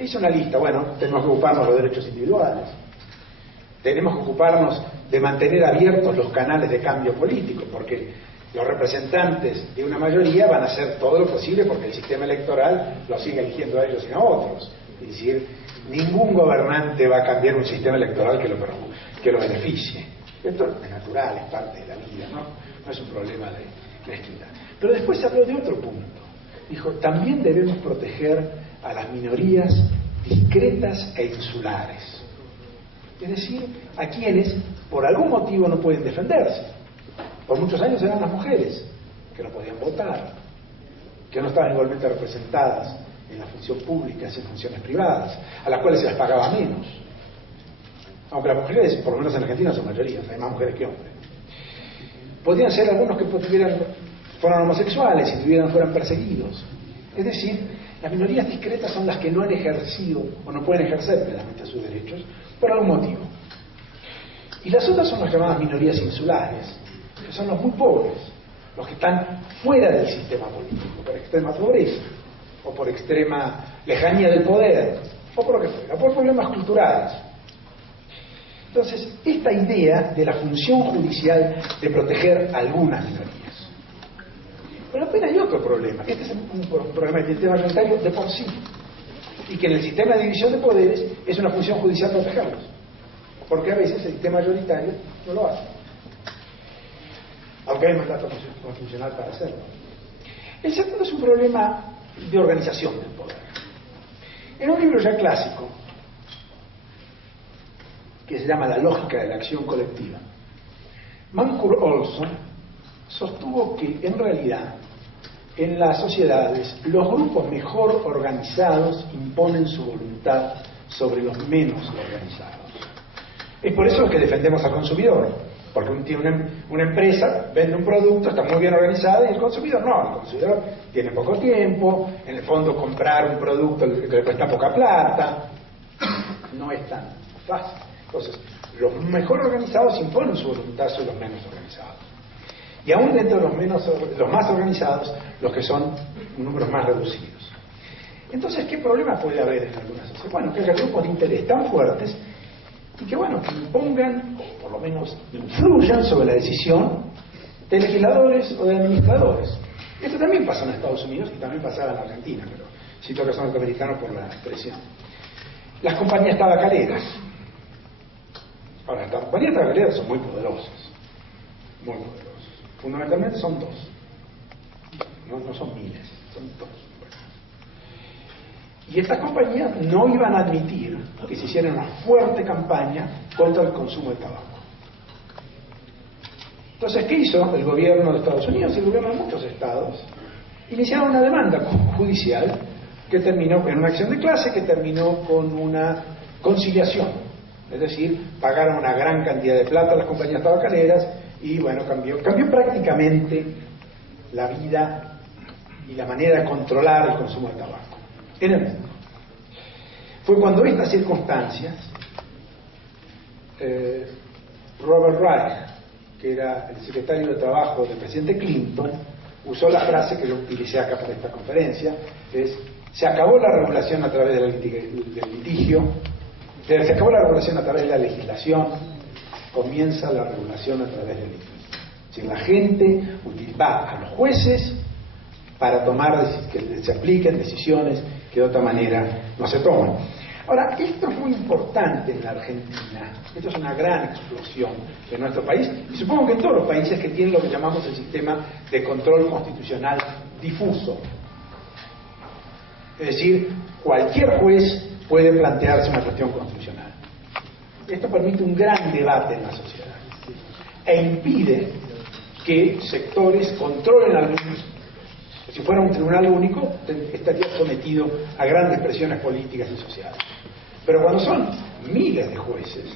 Hice una lista. Bueno, tenemos que ocuparnos de los derechos individuales, tenemos que ocuparnos de mantener abiertos los canales de cambio político, porque los representantes de una mayoría van a hacer todo lo posible porque el sistema electoral los sigue eligiendo a ellos y no a otros. Es decir, ningún gobernante va a cambiar un sistema electoral que lo beneficie. Esto es natural, es parte de la vida, no es un problema de mezquindad. Pero después se habló de otro punto. Dijo, también debemos proteger a las minorías discretas e insulares. Es decir, a quienes por algún motivo no pueden defenderse. Por muchos años eran las mujeres, que no podían votar, que no estaban igualmente representadas en la función pública, en funciones privadas, a las cuales se les pagaba menos. Aunque las mujeres, por lo menos en Argentina, son mayorías, hay más mujeres que hombres. Podrían ser algunos que fueran homosexuales y fueran perseguidos. Es decir, las minorías discretas son las que no han ejercido o no pueden ejercer plenamente sus derechos por algún motivo. Y las otras son las llamadas minorías insulares, que son los muy pobres, los que están fuera del sistema político, por extrema pobreza, o por extrema lejanía del poder, o por lo que fuera, por problemas culturales. Entonces, esta idea de la función judicial de proteger a algunas minorías. Pero apenas hay otro problema. Este es un problema del sistema mayoritario de por sí, y que en el sistema de división de poderes es una función judicial protegerlos, porque a veces el sistema mayoritario no lo hace, aunque hay mandato constitucional para hacerlo. El segundo es un problema de organización del poder. En un libro ya clásico, que se llama La lógica de la acción colectiva, Mancur Olson sostuvo que en realidad en las sociedades los grupos mejor organizados imponen su voluntad sobre los menos organizados. Es por eso que defendemos al consumidor, porque una empresa vende un producto, está muy bien organizada, y el consumidor no. El consumidor tiene poco tiempo, en el fondo comprar un producto que le cuesta poca plata, no es tan fácil. Entonces, los mejor organizados imponen su voluntad sobre los menos organizados. Y aún dentro de los más organizados, los que son números más reducidos. Entonces, ¿qué problema puede haber en algunas sociedades? Bueno, que haya grupos de interés tan fuertes y que, bueno, que impongan, o por lo menos influyan sobre la decisión de legisladores o de administradores. Esto también pasa en Estados Unidos y también pasaba en Argentina, pero cito que son norteamericanos por la expresión. Las compañías tabacaleras. Ahora, las compañías tabacaleras son muy poderosas, muy poderosas. Fundamentalmente son dos, no son miles, son dos. Y estas compañías no iban a admitir que se hiciera una fuerte campaña contra el consumo de tabaco. Entonces, ¿qué hizo el gobierno de Estados Unidos y el gobierno de muchos estados? Iniciaron una demanda judicial que terminó en una acción de clase, que terminó con una conciliación. Es decir, pagaron una gran cantidad de plata a las compañías tabacaleras y, bueno, cambió prácticamente la vida y la manera de controlar el consumo de tabaco en el mundo. Fue cuando estas circunstancias, Robert Reich, que era el secretario de Trabajo del presidente Clinton, usó la frase que yo utilicé acá para esta conferencia, es: se acabó la regulación a través del litigio, se acabó la regulación a través de la legislación, comienza la regulación a través del litigio. Si la gente va a los jueces para que se apliquen decisiones que de otra manera no se toman. Ahora, esto es muy importante en la Argentina. Esto es una gran explosión en nuestro país, y supongo que en todos los países que tienen lo que llamamos el sistema de control constitucional difuso. Es decir, cualquier juez puede plantearse una cuestión constitucional. Esto permite un gran debate en la sociedad e impide que sectores controlen al mismo. Si fuera un tribunal único, estaría sometido a grandes presiones políticas y sociales. Pero cuando son miles de jueces,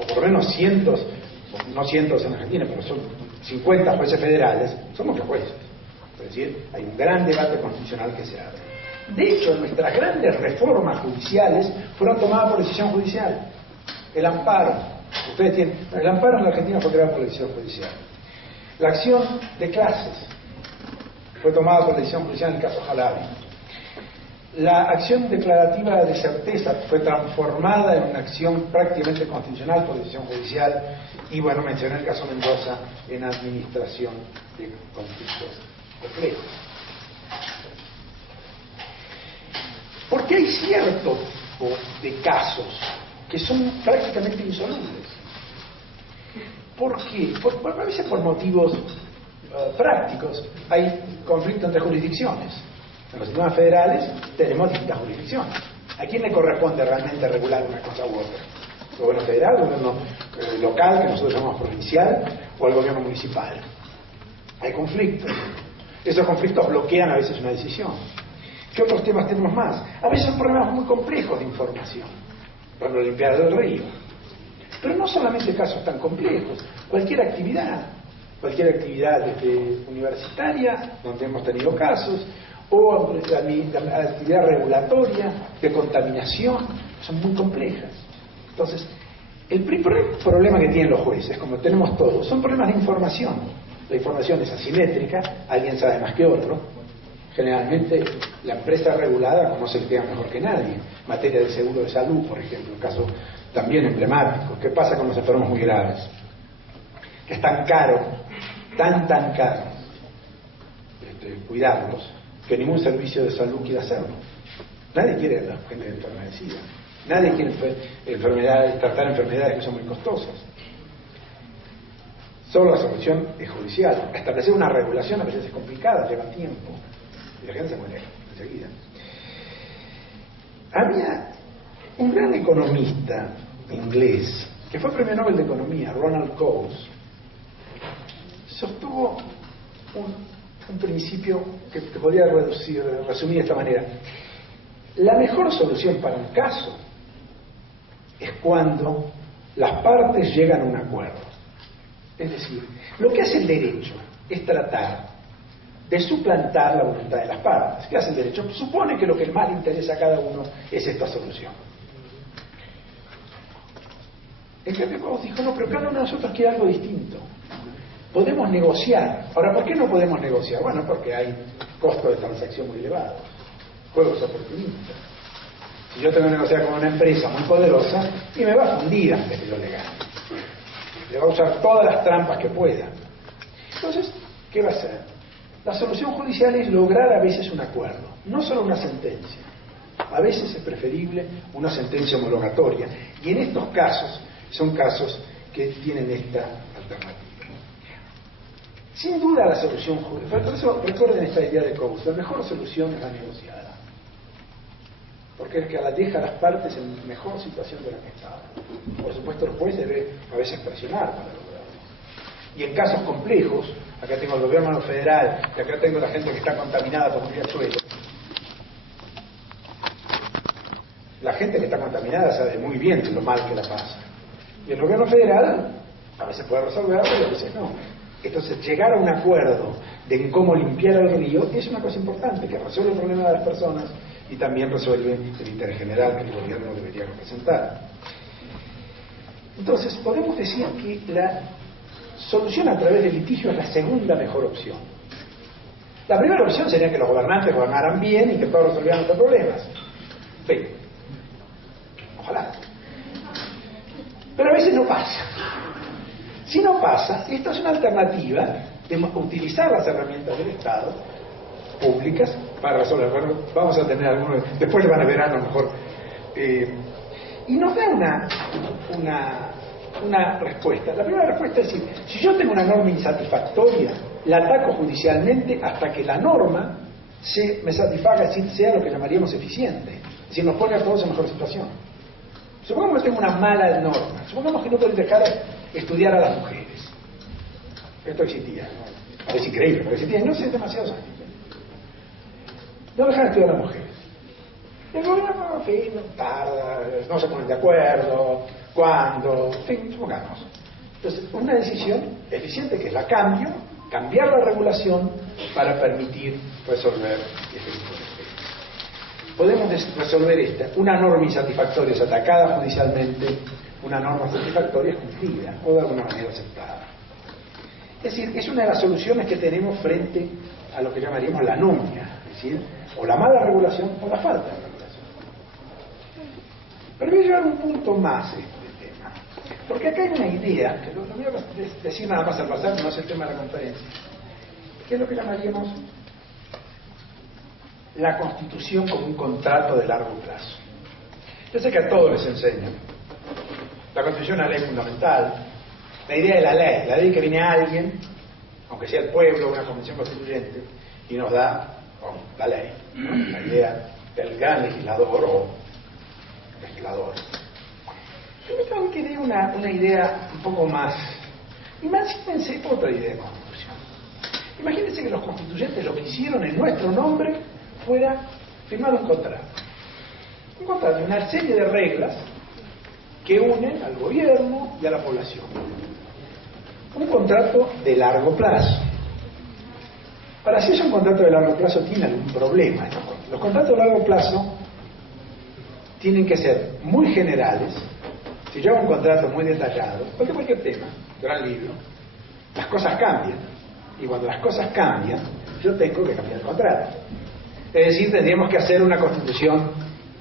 o por lo menos cientos, no cientos en Argentina, pero son 50 jueces federales, son muchos jueces. Es decir, hay un gran debate constitucional que se abre. De hecho, nuestras grandes reformas judiciales fueron tomadas por decisión judicial. El amparo, el amparo en la Argentina fue creado por decisión judicial. La acción de clases fue tomada por decisión judicial en el caso Jalabi. La acción declarativa de certeza fue transformada en una acción prácticamente constitucional por decisión judicial y, bueno, mencioné el caso Mendoza en administración de conflictos complejos. Porque hay cierto tipo de casos que son prácticamente insolubles. ¿Por qué? A veces por motivos prácticos. Hay conflicto entre jurisdicciones. En los sistemas federales tenemos distintas jurisdicciones. ¿A quién le corresponde realmente regular una cosa u otra? ¿El gobierno federal, el gobierno local, que nosotros llamamos provincial, o el gobierno municipal? Hay conflictos. Esos conflictos bloquean a veces una decisión. ¿Qué otros temas tenemos más? A veces son problemas muy complejos de información. Por ejemplo, la Olimpiada del Río. Pero no solamente casos tan complejos. Cualquier actividad universitaria, donde hemos tenido casos, o la actividad regulatoria, de contaminación, son muy complejas. Entonces, el primer problema que tienen los jueces, como tenemos todos, son problemas de información. La información es asimétrica, alguien sabe más que otro. Generalmente, la empresa regulada conoce el tema mejor que nadie. En materia de seguro de salud, por ejemplo, un caso también emblemático. ¿Qué pasa con los enfermos muy graves? Que es tan caro, tan caro, cuidarlos, que ningún servicio de salud quiere hacerlo. Nadie quiere a la gente enfermecida. Nadie quiere tratar enfermedades que son muy costosas. Solo la solución es judicial. Establecer una regulación a veces es complicada, lleva tiempo. Y la gente se muere enseguida. Había un gran economista inglés, que fue premio Nobel de Economía, Ronald Coase, sostuvo un principio que podría resumir de esta manera. La mejor solución para un caso es cuando las partes llegan a un acuerdo. Es decir, lo que hace el derecho es tratar de suplantar la voluntad de las partes. ¿Qué hace el derecho? Supone que lo que más le interesa a cada uno es esta solución. El jefe Coase dijo, no, pero cada uno de nosotros quiere algo distinto. Podemos negociar. Ahora, ¿por qué no podemos negociar? Bueno, porque hay costos de transacción muy elevados, juegos oportunistas. Si yo tengo que negociar con una empresa muy poderosa, y me va a fundir antes que yo le gane. Le va a usar todas las trampas que pueda. Entonces, ¿qué va a hacer? La solución judicial es lograr a veces un acuerdo, no solo una sentencia. A veces es preferible una sentencia homologatoria. Y en estos casos, son casos que tienen esta alternativa. Sin duda la solución judicial, por eso recuerden esta idea de Coase, la mejor solución es la negociada. Porque es que deja a las partes en mejor situación de la que estaban. Por supuesto el juez debe a veces presionar para lograrlo. Y en casos complejos, acá tengo el gobierno federal, y acá tengo la gente que está contaminada por un riachuelo. La gente que está contaminada sabe muy bien lo mal que la pasa. Y el gobierno federal a veces puede resolverlo y a veces no. Entonces, llegar a un acuerdo de cómo limpiar el río es una cosa importante, que resuelve el problema de las personas y también resuelve el interés general que el gobierno debería representar. Entonces, podemos decir que la solución a través del litigio es la segunda mejor opción. La primera opción sería que los gobernantes gobernaran bien y que todos resolvieran los problemas. Bien. Ojalá. Pero a veces no pasa. Si no pasa, esta es una alternativa de utilizar las herramientas del Estado públicas para resolver. Bueno, vamos a tener algunos, después le van a ver a lo mejor. Y nos da una respuesta. La primera respuesta es decir, si yo tengo una norma insatisfactoria, la ataco judicialmente hasta que la norma me satisfaga, es decir, sea lo que llamaríamos eficiente. Es decir, nos pone a todos en mejor situación. Supongamos que tengo una mala norma. Supongamos que no pueden dejar estudiar a las mujeres. Esto existía, ¿no? Parece increíble, pero existía. No sé, demasiados años. No dejan estudiar a las mujeres. El gobierno, en fin, tarda, no se ponen de acuerdo, cuándo, en fin, supongamos. Entonces, una decisión eficiente que es la cambiar la regulación para permitir resolver este tipo de cosas. Podemos resolver esta. Una norma insatisfactoria es atacada judicialmente, una norma satisfactoria es cumplida o de alguna manera aceptada. Es decir, es una de las soluciones que tenemos frente a lo que llamaríamos la anomia, es decir, o la mala regulación o la falta de regulación. Pero voy a llevar un punto más este tema, porque acá hay una idea, que lo voy a decir nada más al pasar, no es el tema de la conferencia, que es lo que llamaríamos la Constitución como un contrato de largo plazo. Yo sé que a todos les enseñan. La Constitución es una ley fundamental. La idea de la ley que viene a alguien, aunque sea el pueblo o una convención constituyente, y nos da la ley, ¿no? La idea del gran legislador o legisladores. Yo me tengo que dar una idea un poco más. Imagínense otra idea de Constitución. Imagínense que los constituyentes lo que hicieron en nuestro nombre fuera firmar un contrato. Un contrato, una serie de reglas que unen al gobierno y a la población. Un contrato de largo plazo. Ahora, si es un contrato de largo plazo, tiene algún problema. Los contratos de largo plazo tienen que ser muy generales. Si yo hago un contrato muy detallado, cualquier tema, gran libro, las cosas cambian. Y cuando las cosas cambian, yo tengo que cambiar el contrato. Es decir, tendríamos que hacer una constitución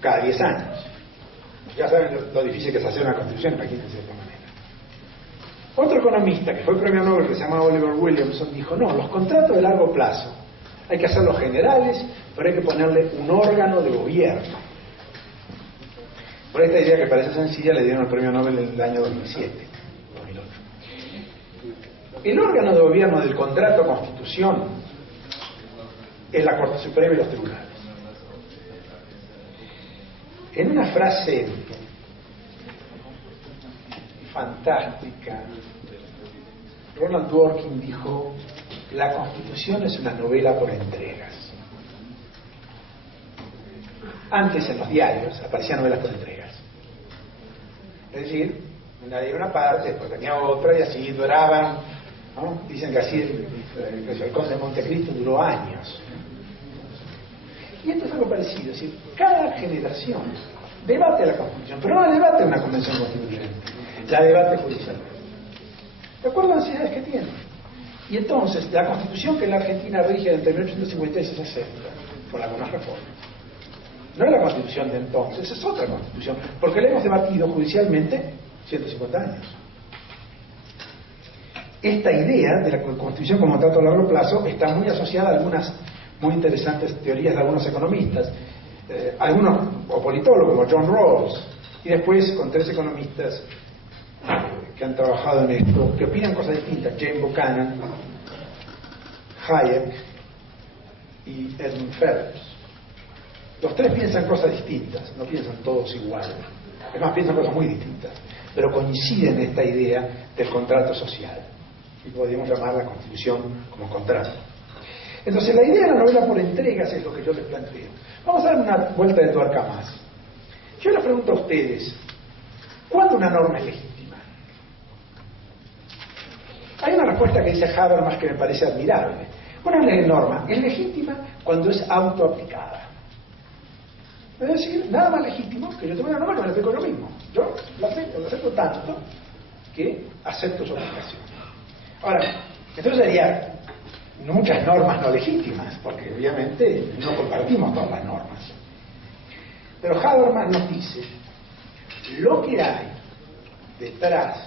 cada 10 años. Ya saben lo difícil que es hacer una constitución, imagínense de esta manera. Otro economista, que fue premio Nobel, que se llama Oliver Williamson, dijo, no, los contratos de largo plazo hay que hacerlos generales, pero hay que ponerle un órgano de gobierno. Por esta idea que parece sencilla, le dieron el premio Nobel en el año 2007, 2008. El órgano de gobierno del contrato constitución es la Corte Suprema y los tribunales. En una frase fantástica, Ronald Dworkin dijo, la Constitución es una novela por entregas. Antes en los diarios aparecían novelas por entregas. Es decir, una de una parte, después tenía otra y así duraban, ¿no? Dicen que así el Conde de Montecristo duró años. Y esto es algo parecido, es decir, cada generación debate la Constitución, pero no la debate una convención constituyente, la debate judicialmente, de acuerdo a las necesidades que tiene. Y entonces, la Constitución que en la Argentina rige entre 1856 y 60, con algunas reformas, no es la Constitución de entonces, es otra Constitución, porque la hemos debatido judicialmente 150 años. Esta idea de la Constitución como contrato a largo plazo está muy asociada a algunas muy interesantes teorías de algunos economistas, algunos o politólogos como John Rawls, y después con 3 economistas que han trabajado en esto, que opinan cosas distintas, James Buchanan, Hayek y Edmund Ferris. Los 3 piensan cosas distintas, no piensan todos igual, es más, piensan cosas muy distintas, pero coinciden en esta idea del contrato social, y podríamos llamar la Constitución como contrato. Entonces la idea de la novela por entregas es lo que yo les planteo. Vamos a dar una vuelta de tuerca más. Yo les pregunto a ustedes, ¿cuándo una norma es legítima? Hay una respuesta que dice Habermas que me parece admirable. Una norma es legítima cuando es autoaplicada. Es decir, nada más legítimo que yo tengo una norma que me la aplico yo mismo. Yo la acepto tanto que acepto su aplicación. Ahora, entonces sería muchas normas no legítimas, porque obviamente no compartimos todas las normas. Pero Habermas nos dice, lo que hay detrás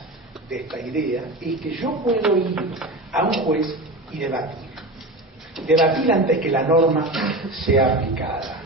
de esta idea es que yo puedo ir a un juez y debatir antes que la norma sea aplicada.